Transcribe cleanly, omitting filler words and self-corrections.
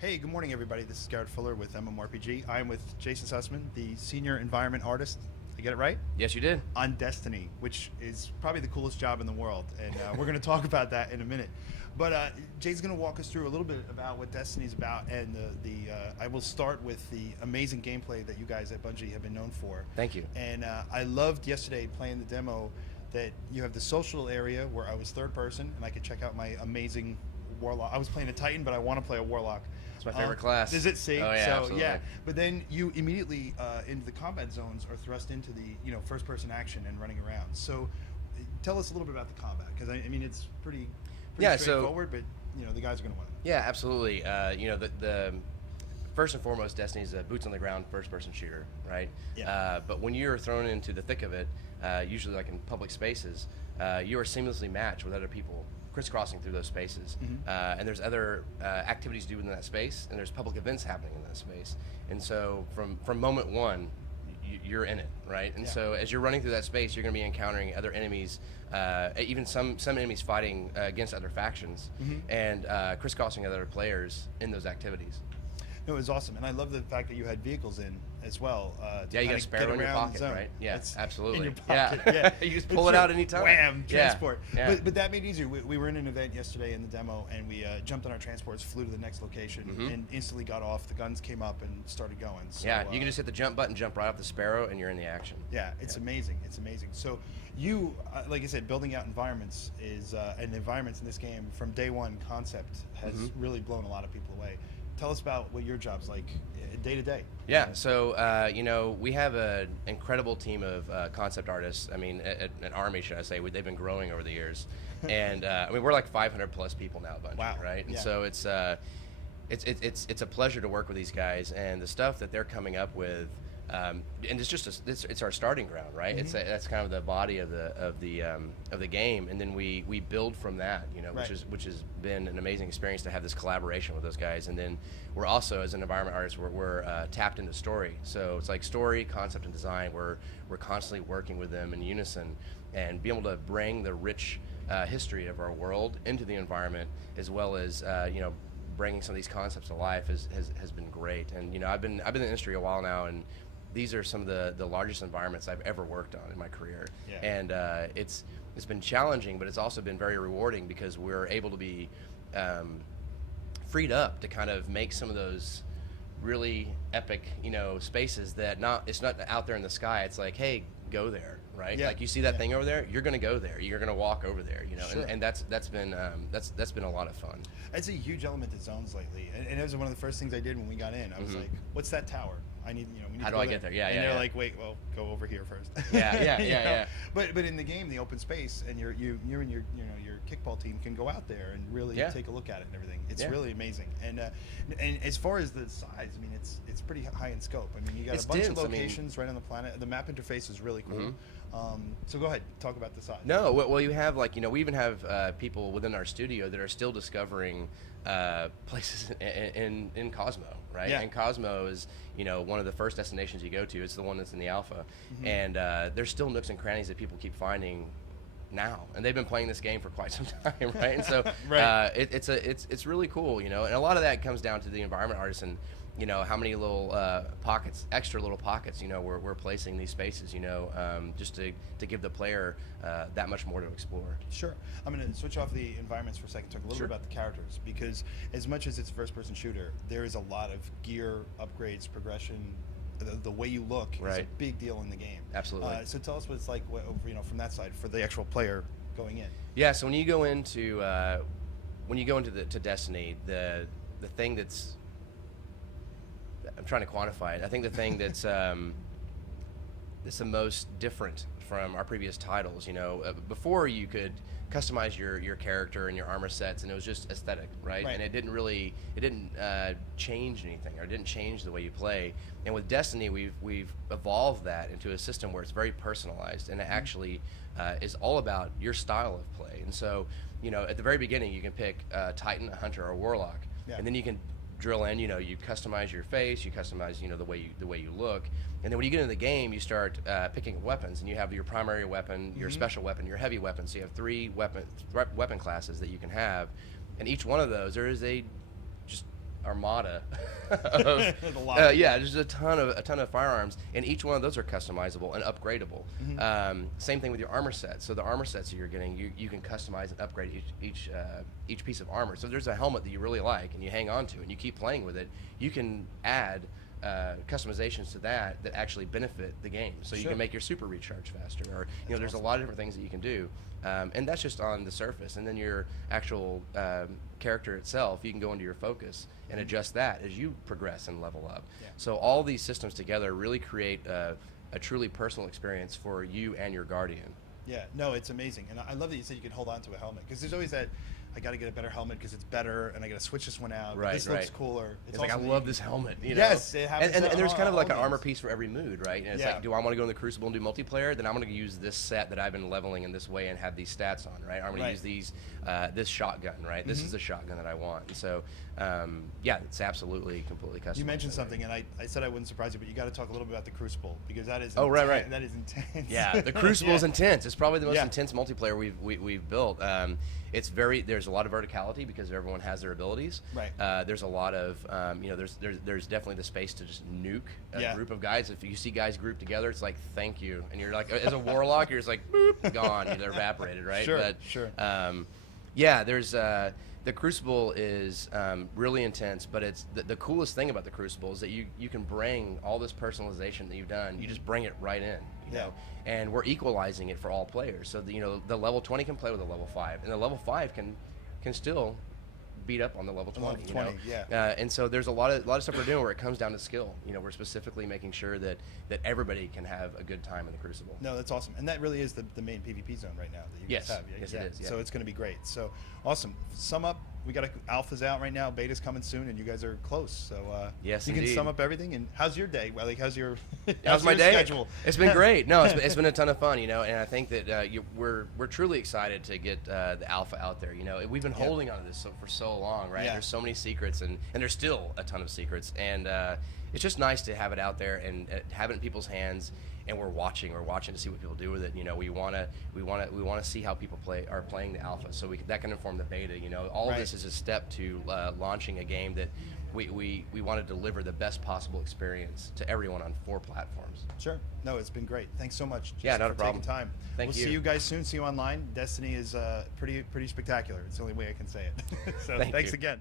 Hey, good morning, everybody. This is Garrett Fuller with MMORPG. I'm with Jason Sussman, the senior environment artist. I get it right? Yes, you did. On Destiny, which is probably the coolest job in the world, and we're going to talk about that in a minute. But Jay's going to walk us through a little bit about what Destiny's about, and I will start with the amazing gameplay that you guys at Bungie have been known for. Thank you. And I loved yesterday playing the demo that you have the social area where I was third person, and I could check out my amazing warlock. I was playing a Titan, but I want to play a warlock. It's my favorite class. Does it see? Oh, yeah, so absolutely. yeah, but then you immediately into the combat zones are thrust into the first person action and running around. So tell us a little bit about the combat, because I mean it's pretty straightforward, but the guys are going to win. Yeah, absolutely. The first and foremost, Destiny's a boots on the ground first person shooter, right? Yeah. But when you're thrown into the thick of it, usually like in public spaces, you are seamlessly matched with other people crisscrossing through those spaces. And there's other activities to do within that space, and there's public events happening in that space. And so from moment one, you're in it, right? And so as you're running through that space, you're going to be encountering other enemies, even some enemies fighting against other factions, and crisscrossing other players in those activities. No, it was awesome, and I love the fact that you had vehicles in as well. Yeah, you got a sparrow in your pocket, right? Yeah, absolutely. In your pocket, yeah. You just pull it out anytime. Wham, transport. Yeah. But that made it easier. We were in an event yesterday in the demo, and we jumped on our transports, flew to the next location, and instantly got off. The guns came up and started going. So, yeah, you can just hit the jump button, jump right off the sparrow, and you're in the action. Yeah, it's amazing. It's amazing. So you, like I said, building out environments is, and environments in this game from day one concept has really blown a lot of people away. Tell us about what your job's like day to day. Yeah, so we have an incredible team of concept artists. I mean, an army, should I say? They've been growing over the years, and I mean we're like 500 plus people now at Bungie, wow. right? And yeah. so it's a pleasure to work with these guys, and the stuff that they're coming up with. And it's just it's our starting ground, right? That's kind of the body of the game, and then we build from that, which has been an amazing experience to have this collaboration with those guys. And then we're also, as an environment artist, we're tapped into story. So it's like story, concept, and design. We're constantly working with them in unison, and be able to bring the rich history of our world into the environment, as well as bringing some of these concepts to life has been great. And I've been in the industry a while now, and these are some of the largest environments I've ever worked on in my career. Yeah. And it's been challenging, but it's also been very rewarding, because we're able to be freed up to kind of make some of those really epic spaces that it's not out there in the sky. It's like, hey, go there, right? Yeah. Like you see that thing over there, you're going to go there. You're going to walk over there, Sure. and that's been a lot of fun. It's a huge element to zones lately, and it was one of the first things I did when we got in. I was like, "What's that tower? I need, we need How to do go I get there?" Yeah, and yeah. they're Yeah. like, "Wait, well, go over here first." Yeah. But in the game, the open space, and you and your kickball team can go out there and really take a look at it and everything. It's really amazing. And as far as the size, I mean, it's pretty high in scope. I mean, you got It's a bunch dense. of locations right on the planet. The map interface is really cool. So go ahead, talk about the size. No, well, you have we even have people within our studio that are still discovering places in Cosmo, right? Yeah. And Cosmo is one of the first destinations you go to. It's the one that's in the alpha, and there's still nooks and crannies that people keep finding now, and they've been playing this game for quite some time, right? And so Right. It's really cool, and a lot of that comes down to the environment artist, and how many little extra little pockets, we're placing these spaces, just to give the player that much more to explore. Sure. I'm going to switch off the environments for a second, talk a little bit about the characters, because as much as it's a first-person shooter, there is a lot of gear, upgrades, progression. The way you look is a big deal in the game. Absolutely. So tell us what it's like, from that side for the actual player going in. Yeah. So when you go into to Destiny, the thing that's, I'm trying to quantify it. I think the thing that's the most different from our previous titles. Before you could customize your character and your armor sets, and it was just aesthetic, right? And it didn't change anything, or it didn't change the way you play. And with Destiny, we've evolved that into a system where it's very personalized, and it actually is all about your style of play. And so, at the very beginning, you can pick a Titan, a Hunter, or a Warlock, and then you can drill in. You customize your face, you customize the way you look, and then when you get into the game, you start picking weapons, and you have your primary weapon, your special weapon, your heavy weapon. So you have 3 weapon classes that you can have, and each one of those there is a just armada A of lot, yeah, there's a ton of firearms, and each one of those are customizable and upgradable. Same thing with your armor sets. So the armor sets that you're getting, you can customize and upgrade each piece of armor. So if there's a helmet that you really like and you hang on to it and you keep playing with it, you can add customizations to that actually benefit the game. So you Sure. can make your super recharge faster, or there's awesome. a lot of different things that you can do, and that's just on the surface. And then your actual character itself, you can go into your focus and adjust that as you progress and level up. Yeah. So all these systems together really create a truly personal experience for you and your guardian. Yeah, no, it's amazing, and I love that you said you can hold on to a helmet, because there's always that, I got to get a better helmet because it's better, and I got to switch this one out. But Right, this right. looks cooler. It's like, I awesome that love you- this helmet. Yes, it happens and to there's kind of like an all armor games. piece for every mood, right? And it's Yeah. like, do I want to go in the Crucible and do multiplayer? Then I'm going to use this set that I've been leveling in this way and have these stats on, right? I'm going Right. to use these this shotgun, right? This is the shotgun that I want. And so, yeah, it's absolutely completely customized. You mentioned something, and I said I wouldn't surprise you, but you got to talk a little bit about the Crucible, because that is Oh, right. that is intense. Yeah, the Crucible is Yeah. intense. It's probably the most Yeah. intense multiplayer we've built. There's a lot of verticality because everyone has their abilities. Right. There's a lot of there's definitely the space to just nuke a Yeah. group of guys. If you see guys grouped together, it's like, thank you, and you're like, as a warlock, you're just like, boop, gone. They're evaporated, right? Sure, But, sure. Yeah, there's the Crucible is really intense, but it's the coolest thing about the Crucible is that you can bring all this personalization that you've done. You just bring it right in, you know, and we're equalizing it for all players. So the level 20 can play with a level 5, and the level 5 can still beat up on the level 20. level 20, you know? And so there's a lot of stuff we're doing where it comes down to skill. We're specifically making sure that everybody can have a good time in the Crucible. No, that's awesome, and that really is the main PvP zone right now that you Yes. guys have. Yes, it is, yeah. So it's going to be great. So awesome. Sum up. We got alphas out right now. Beta's coming soon, and you guys are close. So Yes, you can indeed. sum up everything. And how's your day? Well, like, how's your How's my your day? schedule? It's been great. No, it's been a ton of fun, and I think that we're truly excited to get the alpha out there. We've been holding on to this for so long, right? Yeah. There's so many secrets, and there's still a ton of secrets, and it's just nice to have it out there and have it in people's hands. And we're watching to see what people do with it. We want to see how people are playing the alpha, so that can inform the beta. All of this is a step to launching a game that we want to deliver the best possible experience to everyone on 4 platforms. Sure. No, it's been great. Thanks so much. Yeah, not a for problem. Taking time. Thank We'll you. see you guys soon. See you online. Destiny is pretty spectacular. It's the only way I can say it. So Thank thanks you. again.